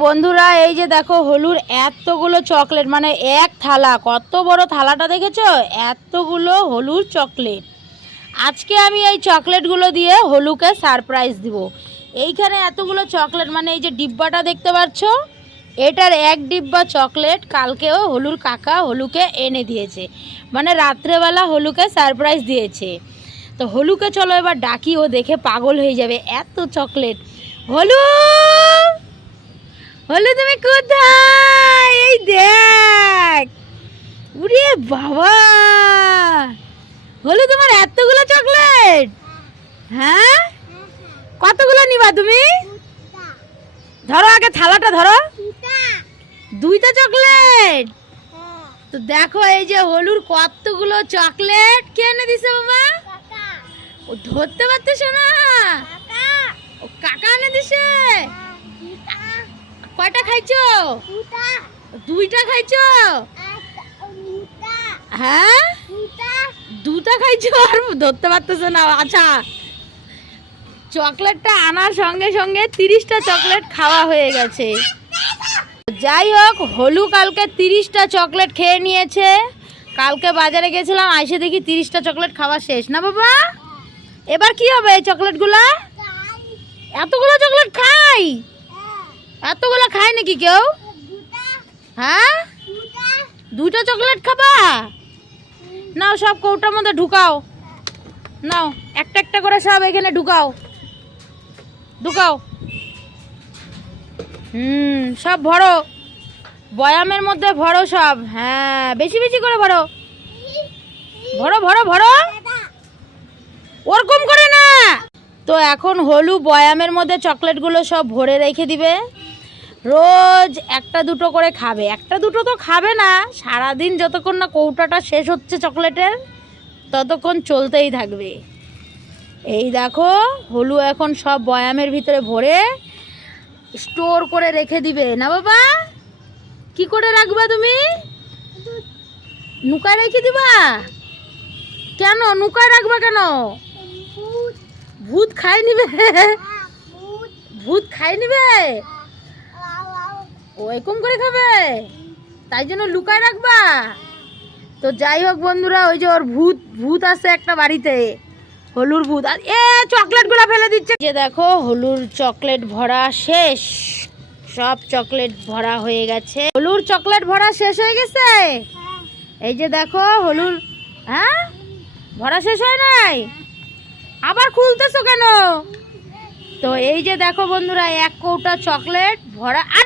বন্ধুরা এই যে দেখো হলুর এতগুলো চকলেট, মানে এক থালা, কত বড় থালাটা দেখেছো? এতগুলো হলুর চকলেট। আজকে আমি এই চকলেটগুলো দিয়ে হলুকে সারপ্রাইজ দিব। এইখানে এতগুলো চকলেট, মানে এই যে ডিব্বাটা দেখতে পাচ্ছ, এটার এক ডিব্বা চকলেট কালকেও হলুর কাকা হলুকে এনে দিয়েছে, মানে রাত্রেবেলা হলুকে সারপ্রাইজ দিয়েছে। তো হলুকে চলো এবার ডাকি, ও দেখে পাগল হয়ে যাবে, এত চকলেট। হলু, হলু তুমি কোথায়? এই দেখ, উরে বাবা, হলু তোমার এতগুলো চকলেট? হ্যাঁ, কতগুলো নিবা তুমি? ধরো আগে থালাটা ধরো। দুইটা চকলেট? তো দেখো এই যে হলুর কতগুলো চকলেট কে এনে দিছে বাবা? ও ধরতে পারতেছে না, ও কাকা এনে দিছে। কয়টা খাইছো? দুইটা খাইছো? হ্যাঁ, দুটা খাইছো আর ধরতে পারতেছো না। আচ্ছা, চকলেটটা আনার সঙ্গে সঙ্গে 30টা চকলেট খাওয়া হয়ে গেছে। যাই হোক, হলু কালকে 30টা চকলেট খেয়ে নিয়েছে। কালকে বাজারে গেছিলাম, আইসে দেখি 30টা চকলেট খাওয়া শেষ। না বাবা, এবার কি হবে এই চকলেটগুলা? এতগুলো চকলেট খাই? এতগুলো খায় নাকি কেউ? হ্যাঁ, দুটো চকলেট খাবা? নাও সব কৌটার মধ্যে ঢুকাও, নাও একটা একটা করে সব এখানে ঢুকাও ঢুকাও। সব ভরো, বয়ামের মধ্যে ভরো সব। হ্যাঁ, বেশি বেশি করে ভরো, ভরো ভরো ভরো, ওরকম করে না। তো এখন হলু বয়ামের মধ্যে চকলেটগুলো সব ভরে রেখে দিবে। রোজ একটা দুটো করে খাবে। একটা দুটো তো খাবে না, সারাদিন যতক্ষণ না কৌটাটা শেষ হচ্ছে চকলেটের, ততক্ষণ চলতেই থাকবে। এই দেখো, হলু এখন সব বয়ামের ভিতরে ভরে স্টোর করে রেখে দিবে। না বাবা, কি করে রাখবা তুমি? নুকায় রেখে দিবা? কেন নুকায় রাখবা কেন? ভূত খাই নিবে? ভূত খাই নিবে? ওইরকম করে খাবে, তাই জন্য লুকায় রাখবা। তো যাই হোক বন্ধুরা, ওই যে ওর ভূত ভূত আছে একটা বাড়িতে, হলুর ভূত। আর চকলেটগুলো ফেলে দিচ্ছে। যে দেখো হলুর চকলেট ভরা শেষ, সব চকলেট ভরা হয়ে গেছে। হলুর চকলেট ভরা শেষ হয়ে গেছে। এই যে দেখো হলুর, হ্যাঁ ভরা শেষ হয় নাই, আবার খুলতেছো কেন? তো এই যে দেখো বন্ধুরা, এক কৌটা চকলেট ভরা। আর